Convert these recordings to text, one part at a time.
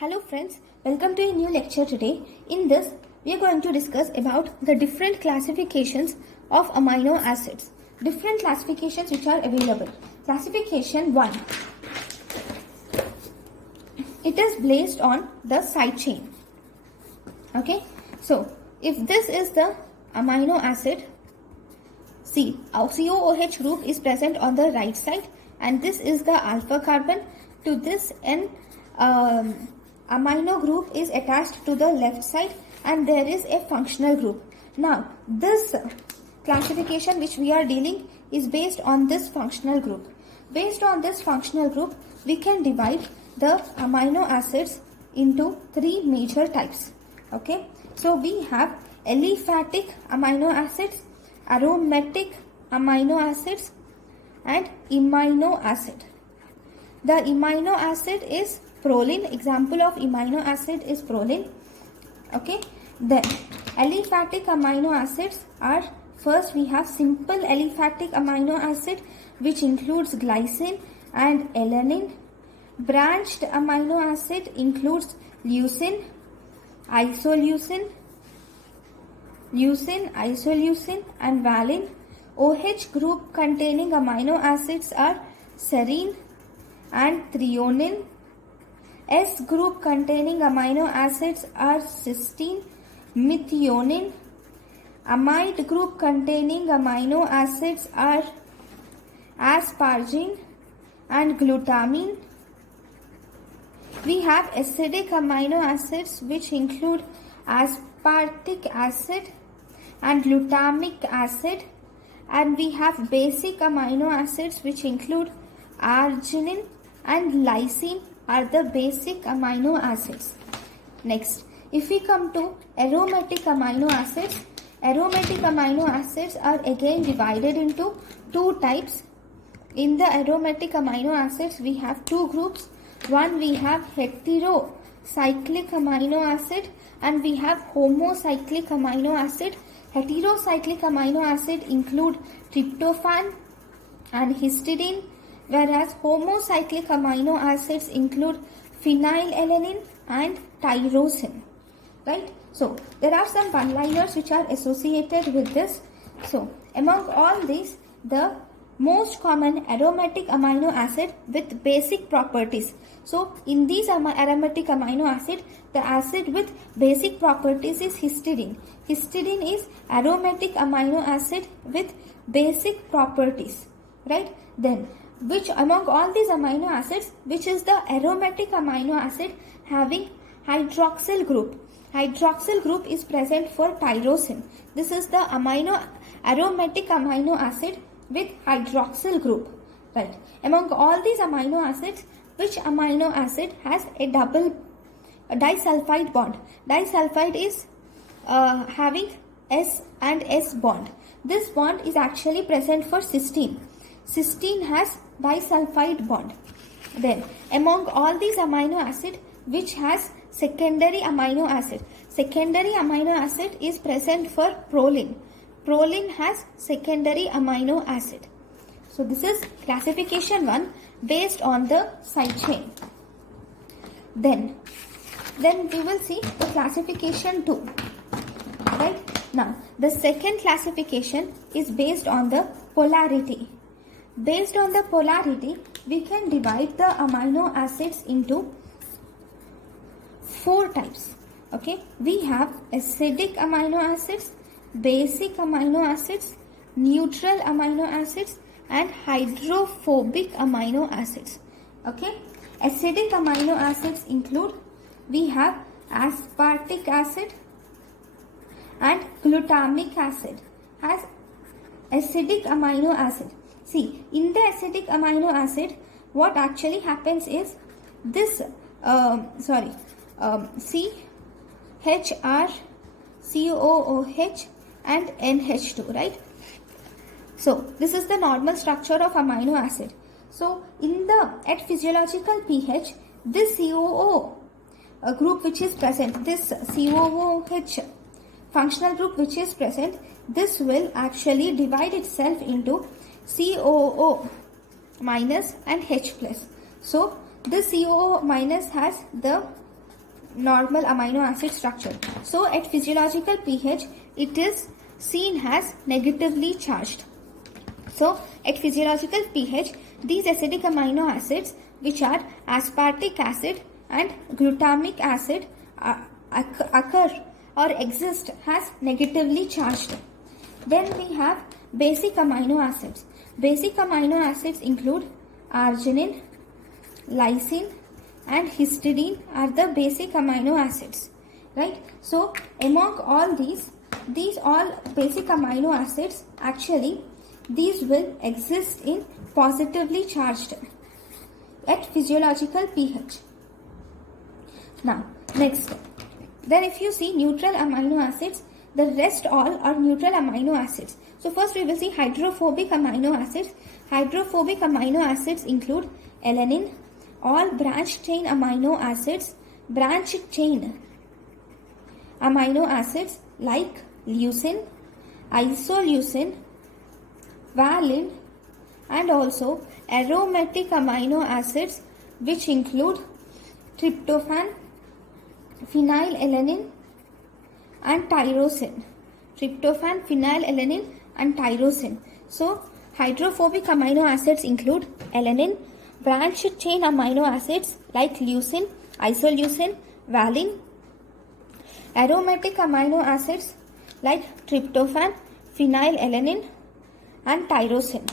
Hello friends, welcome to a new lecture today. In this, we are going to discuss about the different classifications of amino acids. Different classifications which are available. Classification 1. It is based on the side chain. Okay, so if this is the amino acid, see, our COOH group is present on the right side and this is the alpha carbon. To this N amino group is attached to the left side and there is a functional group. Now this classification which we are dealing is based on this functional group. Based on this functional group, we can divide the amino acids into three major types. Okay, so we have aliphatic amino acids, aromatic amino acids and amino acid. The amino acid is proline. Example of amino acid is proline. Okay, then aliphatic amino acids are, first we have simple aliphatic amino acid which includes glycine and alanine. Branched amino acid includes leucine, isoleucine, isoleucine and valine. OH group containing amino acids are serine and threonine. S group containing amino acids are cysteine, methionine. Amide group containing amino acids are asparagine and glutamine. We have acidic amino acids which include aspartic acid and glutamic acid, and we have basic amino acids which include arginine and lysine are the basic amino acids. Next, if we come to aromatic amino acids are again divided into two types. In the aromatic amino acids, we have two groups. One, we have heterocyclic amino acid and we have homocyclic amino acid. Heterocyclic amino acid include tryptophan and histidine, whereas homocyclic amino acids include phenylalanine and tyrosine. Right? So, there are some one-liners which are associated with this. So, among all these, the most common aromatic amino acid with basic properties. So, in these aromatic amino acid, the acid with basic properties is histidine. Histidine is aromatic amino acid with basic properties. Right? Then, which among all these amino acids, which is the aromatic amino acid having hydroxyl group? Hydroxyl group is present for tyrosine. This is the aromatic amino acid with hydroxyl group. Right. Among all these amino acids, which amino acid has a disulfide bond? Disulfide is having S and S bond. This bond is actually present for cysteine. Cysteine has disulfide bond. Then among all these amino acid, which has secondary amino acid? Secondary amino acid is present for proline. Proline has secondary amino acid. So this is classification 1 based on the side chain. Then we will see the classification 2. Right? Now the second classification is based on the polarity. Based on the polarity, we can divide the amino acids into 4 types. Okay, we have acidic amino acids, basic amino acids, neutral amino acids and hydrophobic amino acids. Okay, acidic amino acids include, we have aspartic acid and glutamic acid as acidic amino acid. See, in the acidic amino acid, what actually happens is this, CHR, COOH and NH2, right? So, this is the normal structure of amino acid. So, at physiological pH, this COO group which is present, this COOH functional group which is present, this will actually divide itself into COO minus and H plus. So, the COO minus has the normal amino acid structure. So at physiological pH, it is seen as negatively charged. So at physiological pH, these acidic amino acids, which are aspartic acid and glutamic acid, occur or exist as negatively charged. Then we have basic amino acids. Basic amino acids include arginine, lysine and histidine are the basic amino acids, right? So among all these all basic amino acids, actually these will exist in positively charged at physiological pH. Now next, then if you see neutral amino acids, the rest all are neutral amino acids. So first we will see hydrophobic amino acids. Hydrophobic amino acids include alanine, all branched chain amino acids, branched chain amino acids like leucine, isoleucine, valine, and also aromatic amino acids which include tryptophan, phenylalanine and tyrosine. Tryptophan, phenylalanine and tyrosine. So hydrophobic amino acids include alanine, branched chain amino acids like leucine, isoleucine, valine, aromatic amino acids like tryptophan, phenylalanine and tyrosine,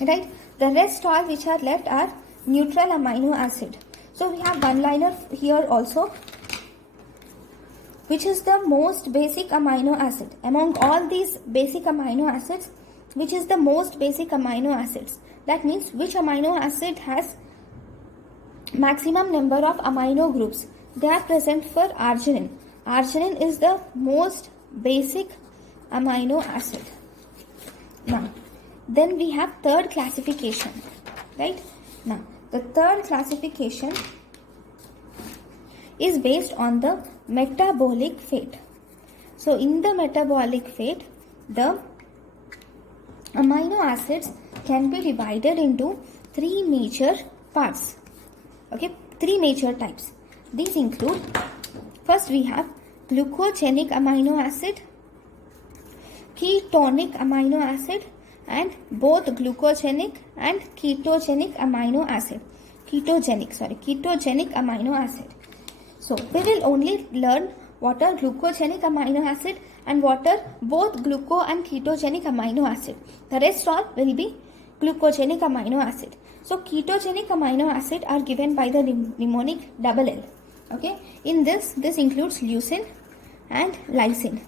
right? The rest all which are left are neutral amino acid. So we have one liner here also. Which is the most basic amino acid? Among all these basic amino acids, which is the most basic amino acids? That means which amino acid has maximum number of amino groups? They are present for arginine. Arginine is the most basic amino acid. Now, then we have third classification, right? Now, the third classification is based on the metabolic fate. So in the metabolic fate, the amino acids can be divided into three major parts. Okay, three major types. These include, first we have glucogenic amino acid, ketonic amino acid, and both glucogenic and ketogenic amino acid. Ketogenic amino acid. So we will only learn what are glucogenic amino acid and what are both gluco and ketogenic amino acid. The rest all will be glucogenic amino acid. So ketogenic amino acid are given by the mnemonic double L. Okay, in this includes leucine and lysine.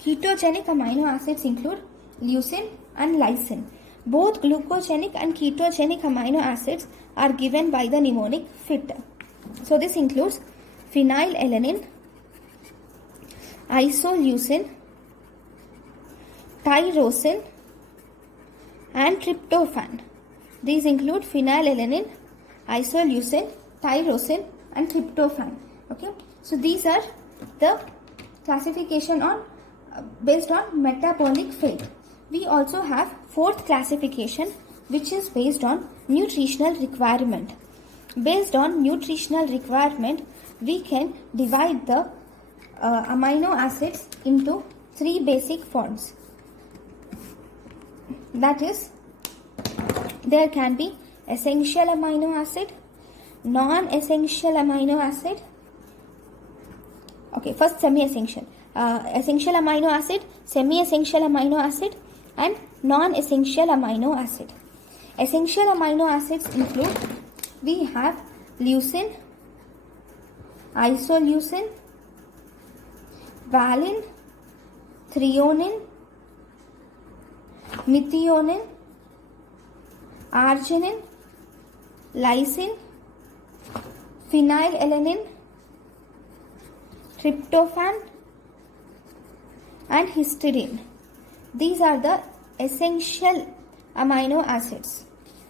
Ketogenic amino acids include leucine and lysine. Both glucogenic and ketogenic amino acids are given by the mnemonic PHIT. So this includes phenylalanine, isoleucine, tyrosine and tryptophan. These include phenylalanine, isoleucine, tyrosine and tryptophan. Okay, so these are the classification on based on metabolic fate. We also have fourth classification, which is based on nutritional requirement. Based on nutritional requirement, we can divide the amino acids into three basic forms. That is, there can be essential amino acid, non-essential amino acid. Okay, first semi-essential. Essential amino acid, semi-essential amino acid and non-essential amino acid. Essential amino acids include, we have leucine, isoleucine, valine, threonine, methionine, arginine, lysine, phenylalanine, tryptophan and histidine. These are the essential amino acids.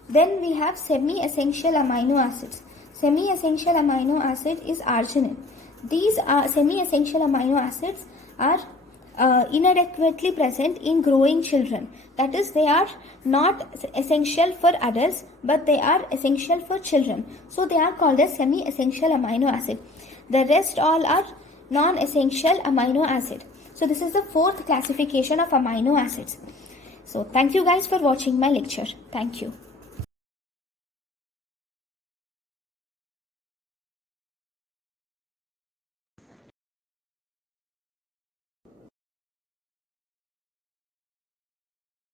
Then we have semi-essential amino acids. Semi-essential amino acid is arginine. These are semi-essential amino acids are inadequately present in growing children. That is, they are not essential for adults, but they are essential for children. So they are called as semi-essential amino acid. The rest all are non-essential amino acid. So this is the fourth classification of amino acids. So thank you guys for watching my lecture. Thank you.